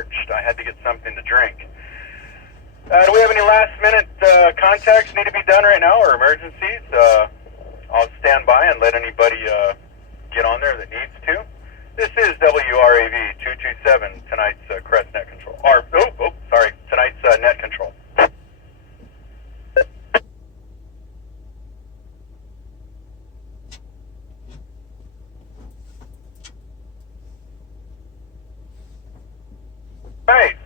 parched. I had to get something to drink. Do we have any last-minute contacts need to be done right now or emergencies? I'll stand by and let anybody get on there that needs to. This is WRAV 227, tonight's Crest Net Control. Tonight's Net Control. Right.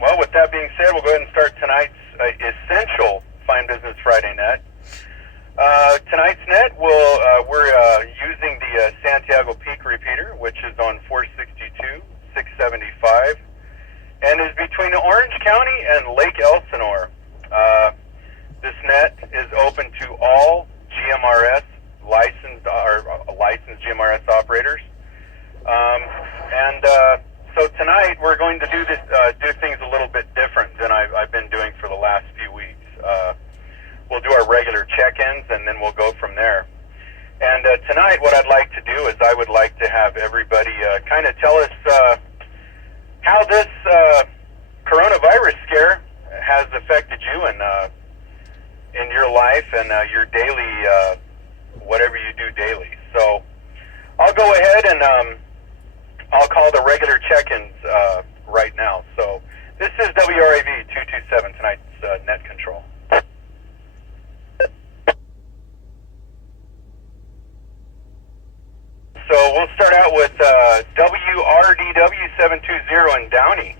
Well, with that being said, we'll go ahead and start tonight's essential Fine Business Friday net. Tonight's net, we're using the Santiago peak repeater, which is on 462, 675, and is between Orange County and Lake Elsinore. This net is open to all GMRS licensed GMRS operators. So tonight we're going to do things a little bit different than I've been doing for the last few weeks. We'll do our regular check-ins and then we'll go from there. And tonight what I'd like to do is I would like to have everybody kind of tell us how this coronavirus scare has affected you in your life and your daily, whatever you do daily. So I'll go ahead and I'll call the regular check-ins right now. So this is WRAV 227, tonight's net control. So we'll start out with WRDW 720 in Downey.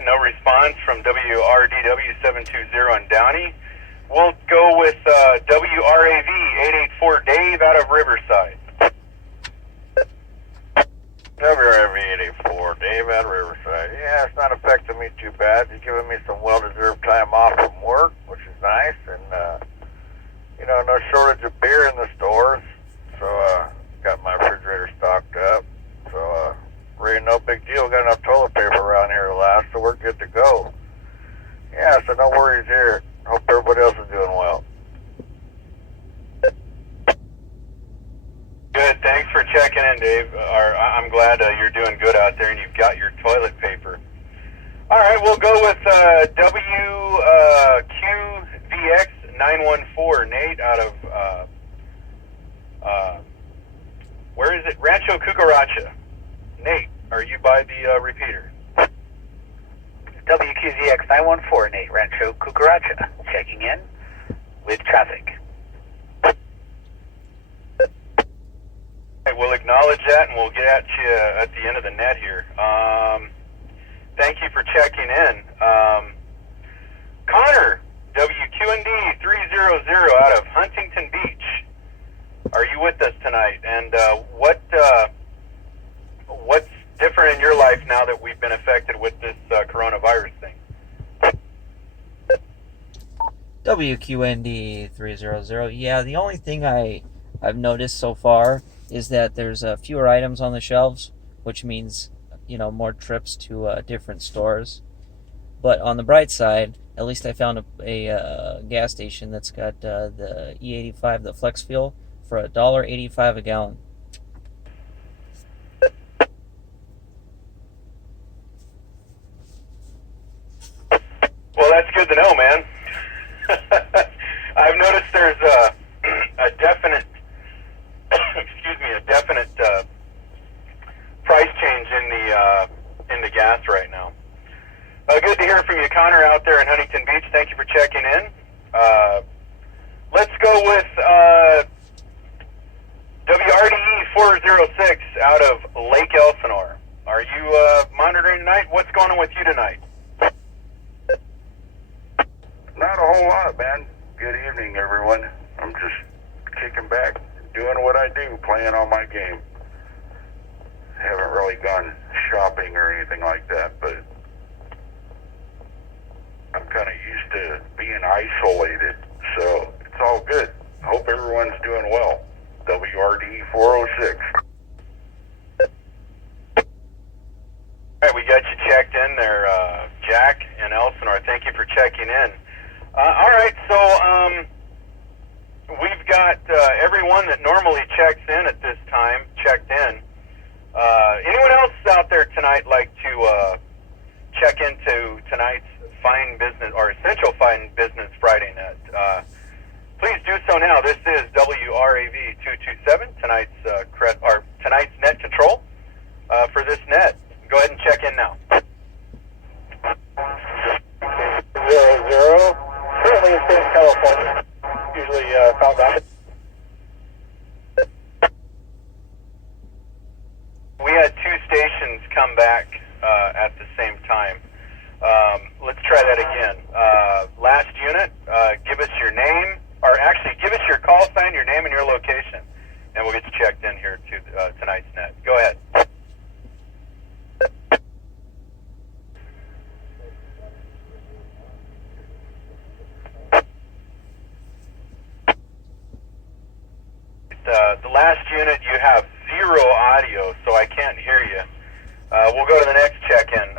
No response from WRDW 720 in Downey. We'll go with WRAV 884 Dave out of Riverside. WRAV 884 Dave out of Riverside. Yeah, it's not affecting me too bad. He's giving me some well-deserved time off from work, which is nice. And, no shortage of beer in the stores. So, got my refrigerator stocked up. So, really no big deal. Got enough toilet paper around here to last, so we're good to go. Yeah, so no worries here. Hope everybody else is doing well. Good. Thanks for checking in, Dave. I'm glad you're doing good out there and you've got your toilet paper. All right, we'll go with WQVX 914 Nate out of where is it? Rancho Cucaracha. Nate, are you by the repeater? WQZX 914 Nate, Rancho Cucaracha, checking in with traffic. Okay, we'll acknowledge that and we'll get at you at the end of the net here. Thank you for checking in. Connor, WQND 300 out of Huntington Beach. Are you with us tonight? And what's different in your life now that we've been affected with this coronavirus thing? WQND 300. Yeah, the only thing I've noticed so far is that there's fewer items on the shelves, which means more trips to different stores. But on the bright side, at least I found a gas station that's got the E85, the flex fuel, for $1.85 a gallon. Well, that's good to know, man. I've noticed there's a definite, price change in the gas right now. Good to hear from you, Connor, out there in Huntington Beach. Thank you for checking in. Let's go with WRDE 406 out of Lake Elsinore. Are you monitoring tonight? What's going on with you tonight? Not a whole lot, man. Good evening, everyone. I'm just kicking back, doing what I do, playing on my game. Haven't really gone shopping or anything like that, but I'm kind of used to being isolated, so it's all good. Hope everyone's doing well. WRD 406. All right, we got you checked in there, Jack and Elsinore. Thank you for checking in. All right, so we've got everyone that normally checks in at this time checked in. Anyone else out there tonight like to check into tonight's Fine Business or Essential Fine Business Friday net? Please do so now. This is WRAV 227, tonight's net control for this net. Go ahead and check in now. 00, currently in San California. Usually found out. We had two stations come back at the same time. Let's try that again. Last unit, give us your name, or actually give us your call sign, your name, and your location, and we'll get you checked in here to tonight's net. Go ahead. The last unit, you have zero audio, so I can't hear you. We'll go to the next check-in.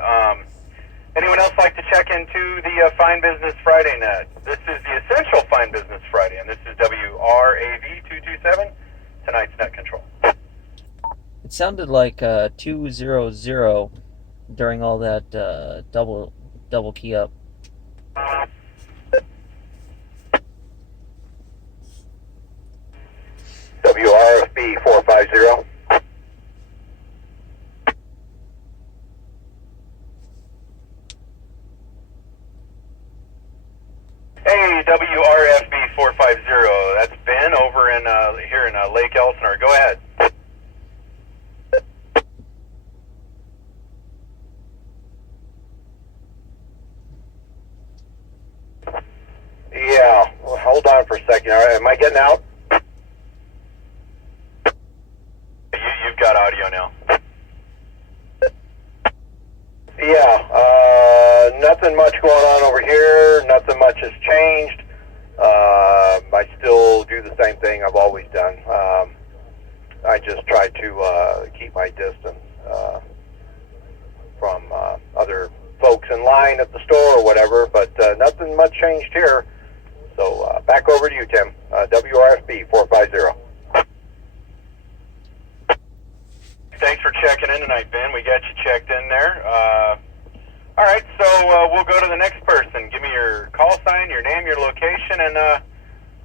Anyone else like to check into the Fine Business Friday net? This is the Essential Fine Business Friday, and this is WRAV 227, tonight's net control. It sounded like 200 during all that double key up. WRFB 450. Hey, WRFB 450. That's Ben over in here in Lake Elsinore. Go ahead. Yeah, well, hold on for a second. All right, am I getting out? You've got audio now. Yeah, nothing much going on over here. Nothing much has changed. I still do the same thing I've always done. I just try to keep my distance from other folks in line at the store or whatever, but nothing much changed here. So back over to you, Tim. WRFB 450. Thanks for checking in tonight, Ben. We got you checked in there. All right, so we'll go to the next person. Give me your call sign, your name, your location, and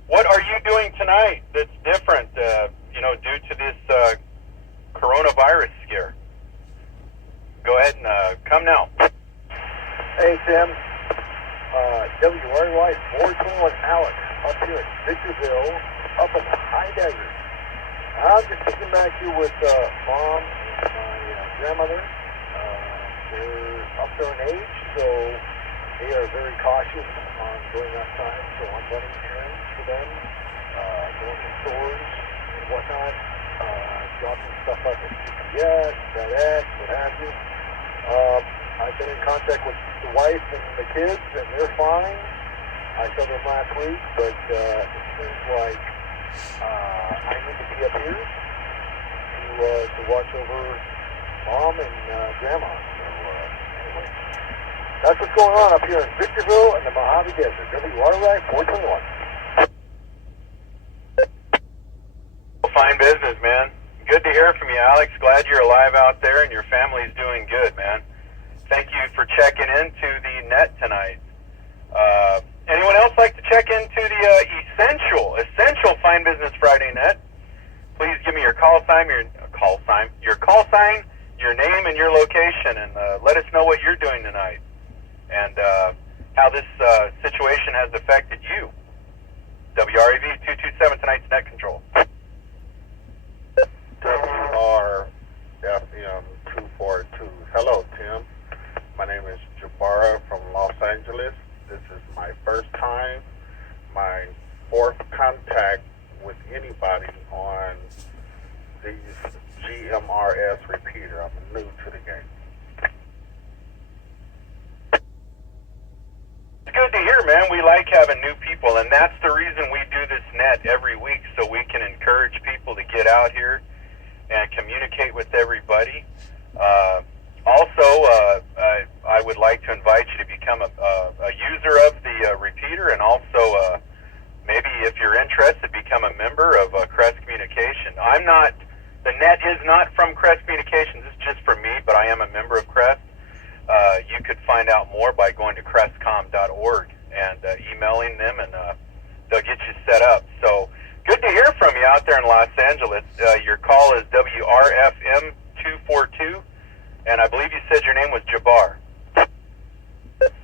what are you doing tonight that's different, due to this coronavirus scare? Go ahead and come now. Hey, Tim. WRY 421 Alex up here in Victorville, up in the high desert. I'm just sitting back here with Mom and my grandmother. They're up there in age, so they are very cautious on going outside. So I'm running errands for them, going to stores and whatnot, dropping stuff off at CPS, FedEx, what have you. I've been in contact with the wife and the kids, and they're fine. I saw them last week, but it seems like I need to be up here to watch over Mom and Grandma. So anyway, that's what's going on up here in Victorville and the Mojave Desert. WRY 421. Fine business, man. Good to hear from you, Alex. Glad you're alive out there and your family's doing good, man. Thank you for checking into the net tonight. Anyone else like to check into the Essential Fine Business Friday net? Please give me your call sign, your name and your location, and let us know what you're doing tonight and how this situation has affected you. WRAV 227, tonight's net control. WRFM 242. Hello, Tim. My name is Jabara from Los Angeles. This is my first time, my fourth contact with anybody on these GMRS repeater. I'm new to the game. It's good to hear, man. We like having new people, and that's the reason we do this net every week, so we can encourage people to get out here and communicate with everybody. Also, I would like to invite you to become become a user of the repeater, and also maybe if you're interested, become a member of Crest Communication. The net is not from Crest Communications. It's just for me, but I am a member of Crest. You could find out more by going to crestcom.org and emailing them, and they'll get you set up. So good to hear from you out there in Los Angeles. Your call is WRFM 242, and I believe you said your name was Jabbar.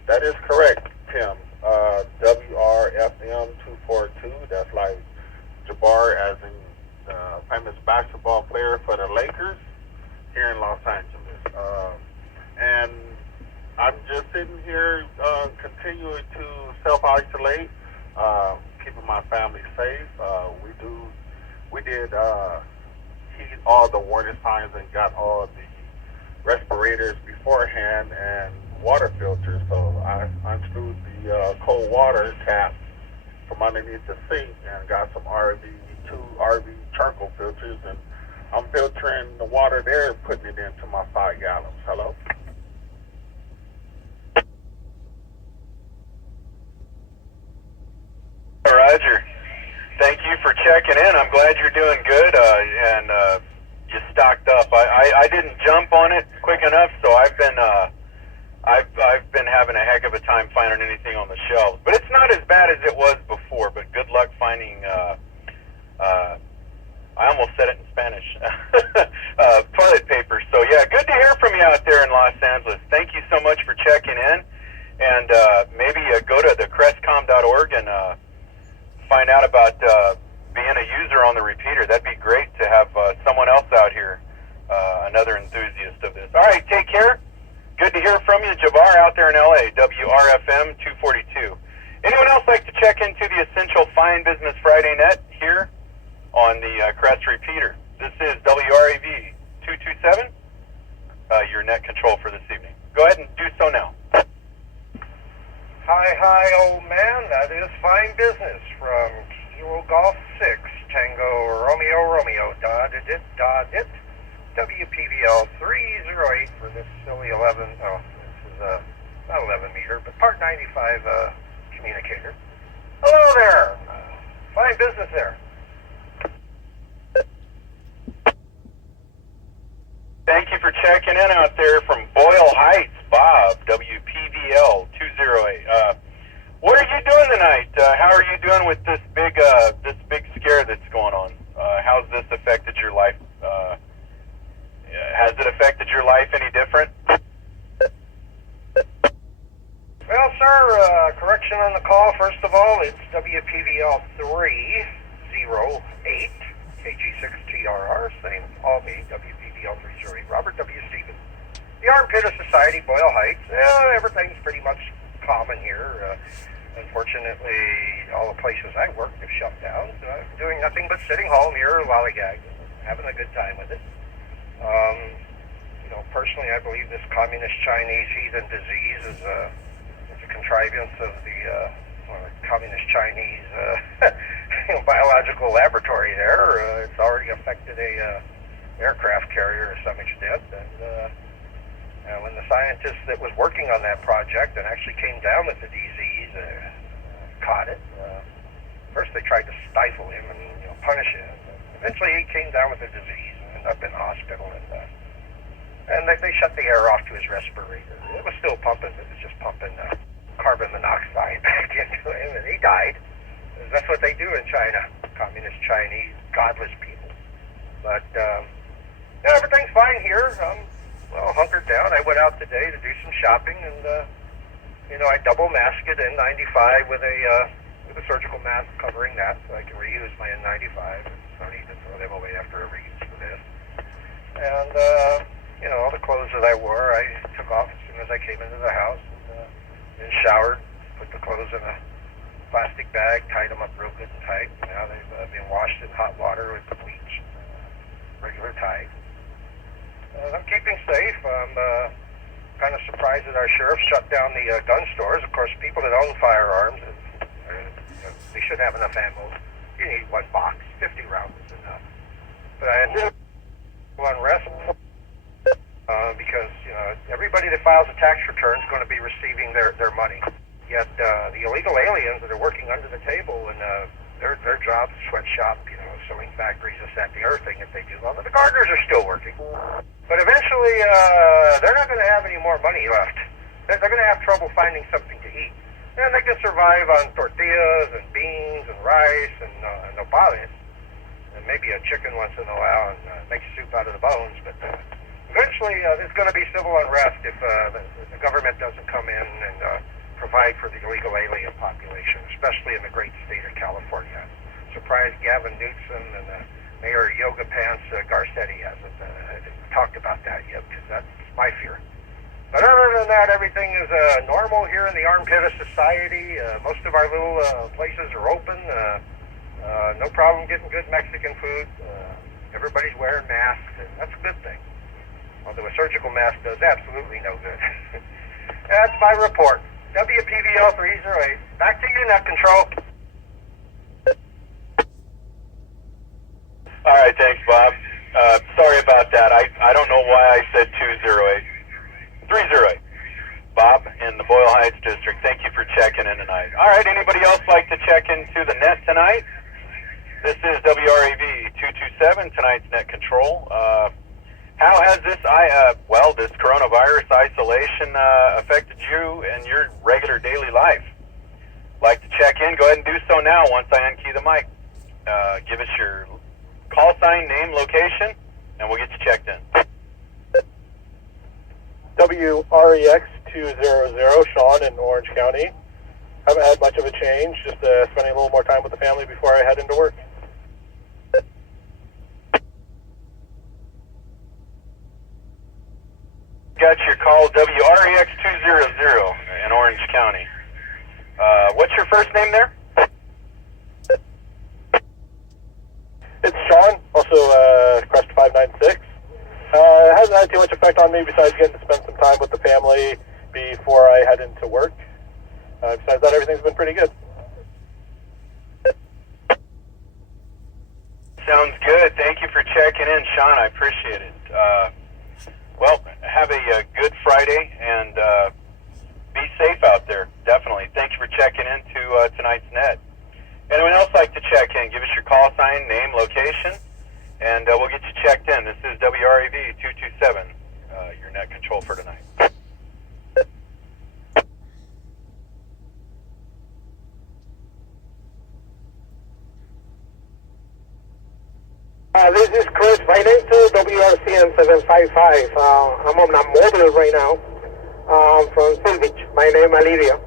That is correct, Tim. WRFM 242. That's like Jabbar, as in famous basketball player for the Lakers here in Los Angeles. And I'm just sitting here continuing to self-isolate, keeping my family safe. We did heed all the warning signs and got all the respirators beforehand and water filters. So I unscrewed the cold water tap from underneath the sink and got some two RV charcoal filters, and I'm filtering the water there and putting it into my 5 gallons. Hello? Roger. Thank you for checking in. I'm glad you're doing good, and you stocked up. I didn't jump on it quick enough, so I've been having a heck of a time finding anything on the shelves. But it's not as bad as it was before. But good luck finding. I almost said it in Spanish. Toilet paper. So yeah, good to hear from you out there in Los Angeles. Thank you so much for checking in, and maybe go to the crestcom.org and find out about being a user on the repeater. That'd be great to have someone else out here, another enthusiast of this. All right, take care. Good to hear from you, Jabbar, out there in LA, WRFM 242. Anyone else like to check into the Essential Fine Business Friday net here on the Crest repeater? This is WRAV 227, your net control for this evening. Go ahead and do so now. Hi, old man. That is fine business from Kilo Golf 6, Tango Romeo, dot it. WPVL 308 for this silly 11, oh, this is not 11 meter, but part 95 communicator. Hello there. Fine business there. Thank you for checking in out there from Boyle Heights, Bob, WPVL 208. What are you doing tonight? How are you doing with this big scare that's going on? How's this affected your life? Has it affected your life any different? Well, sir, correction on the call. First of all, it's WPVL 308, KG6TRR, same all me, WPVL 308, Robert W. Stevens. The Armpit of Society, Boyle Heights. Everything's pretty much common here. Unfortunately, all the places I worked have shut down, so I'm doing nothing but sitting home here, lollygagging, having a good time with it. Personally, I believe this communist Chinese heathen disease is a contrivance of the communist Chinese biological laboratory there. It's already affected a aircraft carrier to some extent, and when the scientist that was working on that project and actually came down with the disease caught it, first they tried to stifle him and punish him. Eventually, he came down with the disease and ended up in the hospital, and they shut the air off to his respirator. It was still pumping, but it was just pumping carbon monoxide back into him, and he died. That's what they do in China, communist Chinese, godless people. But everything's fine here. I'm hunkered down. I went out today to do some shopping, and I double masked it N95 with a surgical mask covering that, so I can reuse my N95. I don't need to throw them away after every use for this. And all the clothes that I wore, I took off as soon as I came into the house, and showered, put the clothes in a plastic bag, tied them up real good and tight. Now they've been washed in hot water with bleach, regular tide. I'm keeping safe. I'm kind of surprised that our sheriff shut down the gun stores. Of course, people that own firearms, they should have enough ammo. You need one box, 50 rounds is enough. But I had unrest because everybody that files a tax return is going to be receiving their money. Yet the illegal aliens that are working under the table and their jobs, sweatshop, sewing factories, this, that, the other thing, if they do well, the gardeners are still working. But eventually, they're not going to have any more money left. They're going to have trouble finding something to eat. And they can survive on tortillas and beans and rice and nopales, and maybe a chicken once in a while, and make soup out of the bones. But eventually, there's going to be civil unrest if the government doesn't come in and provide for the illegal alien population, especially in the great state of California. Surprised Gavin Newsom and Mayor Yoga Pants Garcetti hasn't talked about that yet, because that's my fear. But other than that, everything is normal here in the armpit of society. Most of our little places are open. No problem getting good Mexican food. Everybody's wearing masks, and that's a good thing. Although a surgical mask does absolutely no good. That's my report. WPVL 308. Back to you, Net Control. All right, thanks, Bob. Sorry about that. I don't know why I said 208. 308. Bob in the Boyle Heights District, thank you for checking in tonight. All right, anybody else like to check into the net tonight? This is WRAV 227, tonight's Net Control. How has this this coronavirus isolation affected you and your regular daily life? Like to check in? Go ahead and do so now once I unkey the mic. Give us your call sign, name, location, and we'll get you checked in. WREX 200, Sean in Orange County. Haven't had much of a change, just spending a little more time with the family before I head into work. Got your call, WREX 200 in Orange County. What's your first name there? It's Sean, also Crest 596. It hasn't had too much effect on me besides getting to spend some time with the family before I head into work. Besides that, everything's been pretty good. Sounds good. Thank you for checking in, Sean. I appreciate it. Have a good Friday, and be safe out there. Definitely. Thank you for checking into tonight's net. Anyone else like to check in? Give us your call sign, name, location, and we'll get you checked in. This is WRAV 227, your net control for tonight. This is Chris. My name is WRCN 755. I'm on a mobile right now from Silvich. My name is Olivia.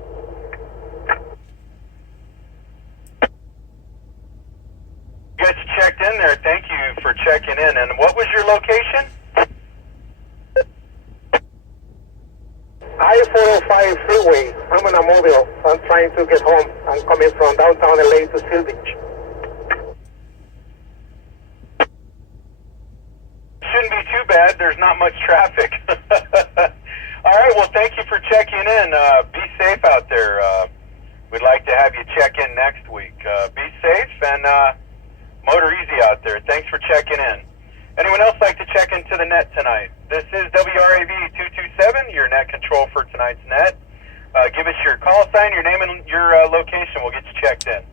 You guys checked in there. Thank you for checking in. And what was your location? I-405 freeway. I'm on a mobile. I'm trying to get home. I'm coming from downtown LA to Silvich. Shouldn't be too bad. There's not much traffic. All right. Well, thank you for checking in. Be safe out there. We'd like to have you check in next week. Be safe and motor easy out there. Thanks for checking in. Anyone else like to check into the net tonight? This is WRAV 227, your net control for tonight's net. Give us your call sign, your name, and your location. We'll get you checked in.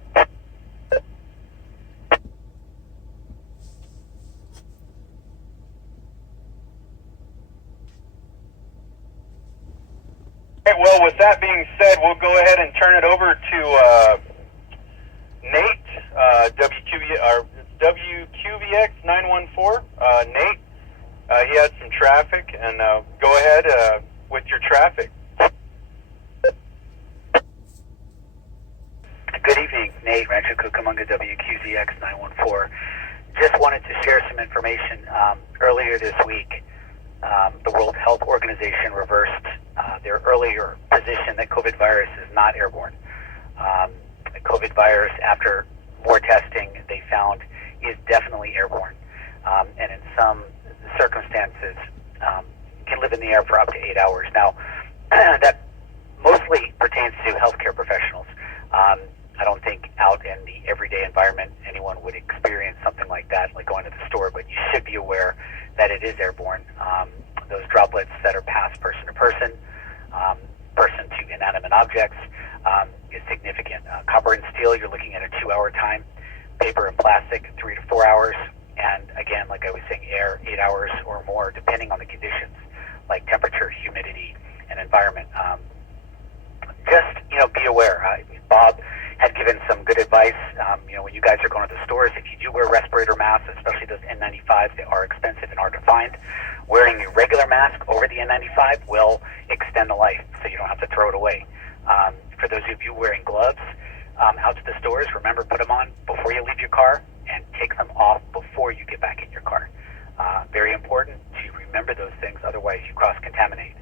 Okay, well, with that being said, we'll go ahead and turn it over to Nate, WQVX 914. Nate, he had some traffic, and go ahead with your traffic. Good evening, Nate, Rancho Cucamonga, WQZX 914. Just wanted to share some information. Earlier this week, the World Health Organization reversed their earlier position that COVID virus is not airborne. The COVID virus, after more testing, they found is definitely airborne, and in some circumstances can live in the air for up to 8 hours. Now, that mostly pertains to healthcare professionals. I don't think out in the everyday environment anyone would experience something like that, like going to the store, but you should be aware that it is airborne. Those droplets that are passed significant. Copper and steel, you're looking at a 2-hour time. Paper and plastic, 3 to 4 hours. And again, like I was saying, air, 8 hours or more, depending on the conditions, like temperature, humidity, and environment. Just, be aware. Bob had given some good advice. When you guys are going to the stores, if you do wear respirator masks, especially those N95s, they are expensive and hard to find. Wearing a regular mask over the N95 will extend the life, so you don't have to throw it away. For those of you wearing gloves out to the stores, remember, put them on before you leave your car and take them off before you get back in your car. Very important to remember those things, otherwise you cross-contaminate.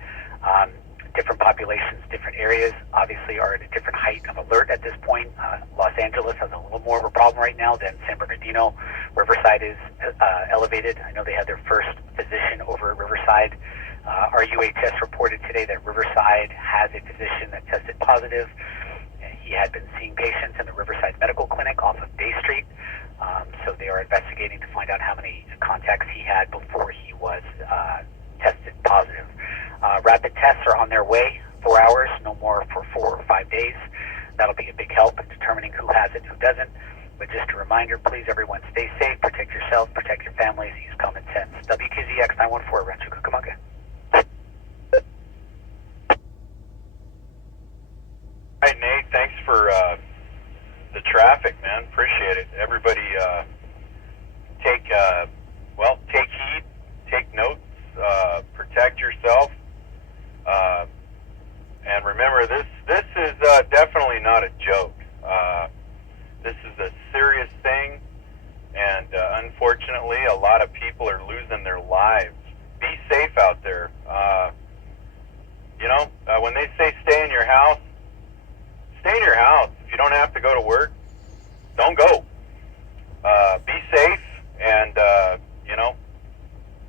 Different populations, different areas, obviously are at a different height of alert at this point. Los Angeles has a little more of a problem right now than San Bernardino. Riverside is elevated. I know they had their first physician over at Riverside. Our UHS reported today that Riverside has a physician that tested positive. He had been seeing patients in the Riverside Medical Clinic off of Day Street. So they are investigating to find out how many contacts he had before he was tested positive. Rapid tests are on their way, 4 hours, no more for 4 or 5 days. That'll be a big help in determining who has it, who doesn't. But just a reminder, please, everyone, stay safe, protect yourself, protect your families, use common sense. WQZX 914, Rancho Cucamonga. Hey, Nate, thanks for the traffic, man. Appreciate it. Everybody take heed, take notes, protect yourself. And remember, this is definitely not a joke. This is a serious thing, and unfortunately, a lot of people are losing their lives. Be safe out there. When they say stay in your house, stay in your house. If you don't have to go to work, don't go. Be safe and,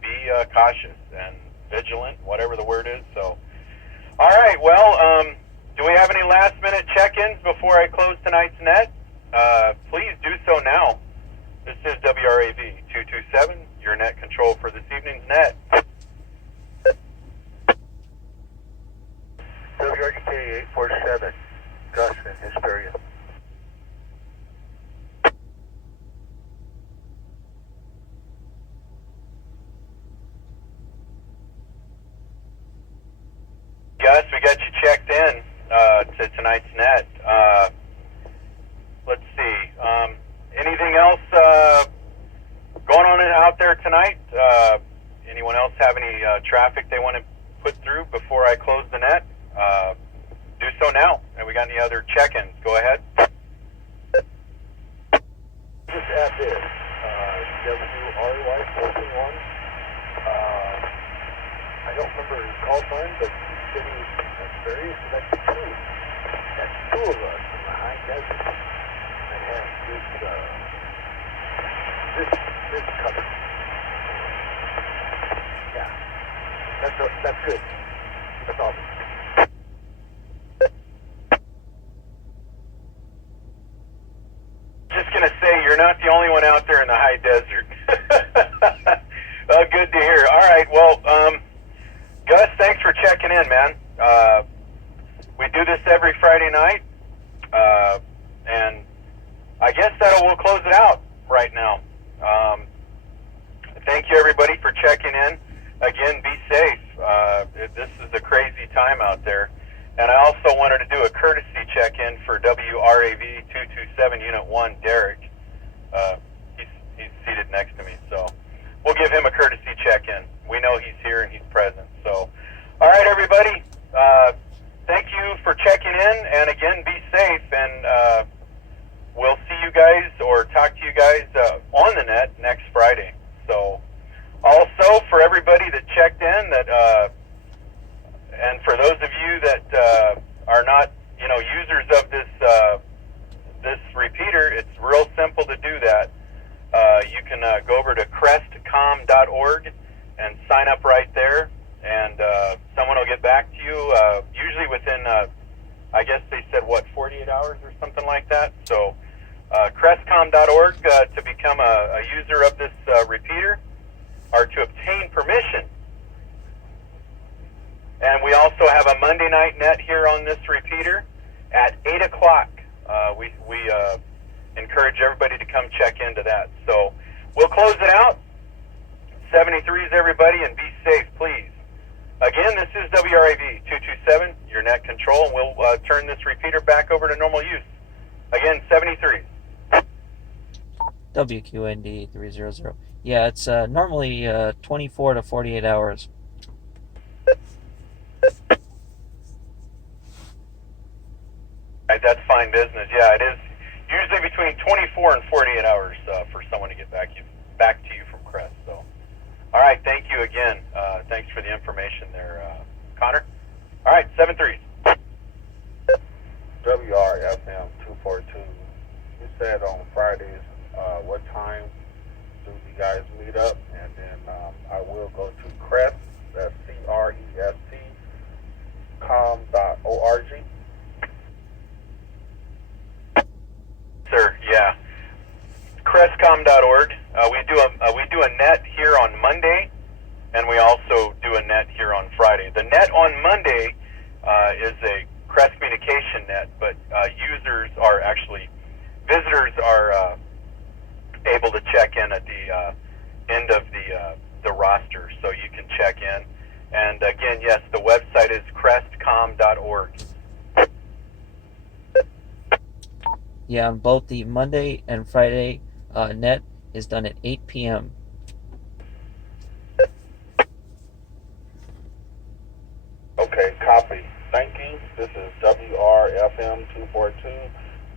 be cautious and vigilant, whatever the word is. So, all right, well, do we have any last-minute check-ins before I close tonight's net? Please do so now. This is WRAV 227, your net control for this evening's net. WRDK 847, Gus and Hesperia. Gus, we got you checked in to tonight's net. Let's see. Anything else going on out there tonight? Anyone else have any traffic they want to put through before I close the net? Do so now. And we got any other check-ins? Go ahead. Just add this, WRY 421. I don't remember his call sign, but he said he was very selected too. That's 2 of us in the high desert that have this cover. Yeah, that's good. That's awesome. Just going to say, you're not the only one out there in the high desert. Well, good to hear. All right, well, Gus, thanks for checking in, man. We do this every Friday night, and I guess we'll close it out right now. Thank you, everybody, for checking in. Again, be safe. This is a crazy time out there. And I also wanted to do a courtesy check-in for WRAV 227 Unit 1, Derek. He's seated next to me, so we'll give him a courtesy check-in. We know he's here and he's present. So, all right, everybody. Thank you for checking in, and again, be safe. And we'll see you guys or talk to you guys on the net next Friday. So, also for everybody that checked in, and for those of you that are not, users of this repeater, it's real simple to do that. You can go over to crestcom.org and sign up right there, and someone will get back to you, usually within, I guess they said, 48 hours or something like that. So crestcom.org to become a user of this repeater, or to obtain permission. And we also have a Monday night net here on this repeater at 8 o'clock We encourage everybody to come check into that. So we'll close it out. 73s, everybody, and be safe, please. Again, this is WRAV 227, your net control, and we'll turn this repeater back over to normal use. Again, 73s. WQND 300. Yeah, it's normally 24 to 48 hours. Right, that's fine business. Yeah, it is usually between 24 and 48 hours for someone to get back to you from Crest. So, all right, thank you again. Thanks for the information there, Connor. All right, 73s. WRFM 242. You said on Fridays, what time do you guys meet up? And then I will go to Crest, that's CREST, com.org. Sir, yeah. Crestcom.org. We do a net here on Monday, and we also do a net here on Friday. The net on Monday is a Crest communication net, but visitors are able to check in at the end of the roster, so you can check in. And again, yes, the website is crestcom.org. Yeah, on both the Monday and Friday net is done at 8 p.m. Okay, copy. Thank you. This is WRFM 242,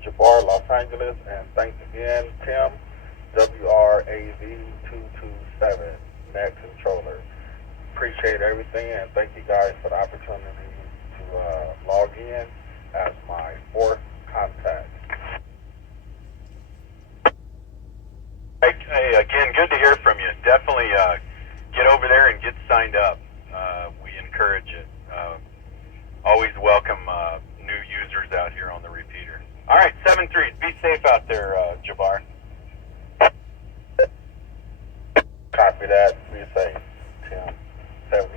Jabbar, Los Angeles, and thanks again, Tim, WRAV 227, Net Controller. Appreciate everything, and thank you guys for the opportunity to log in as my fourth contact. Hey, again, good to hear from you. Definitely get over there and get signed up. We encourage it. Always welcome new users out here on the repeater. All right, 7-3. Be safe out there, Jabbar. Copy that. Be safe, Tim. 70.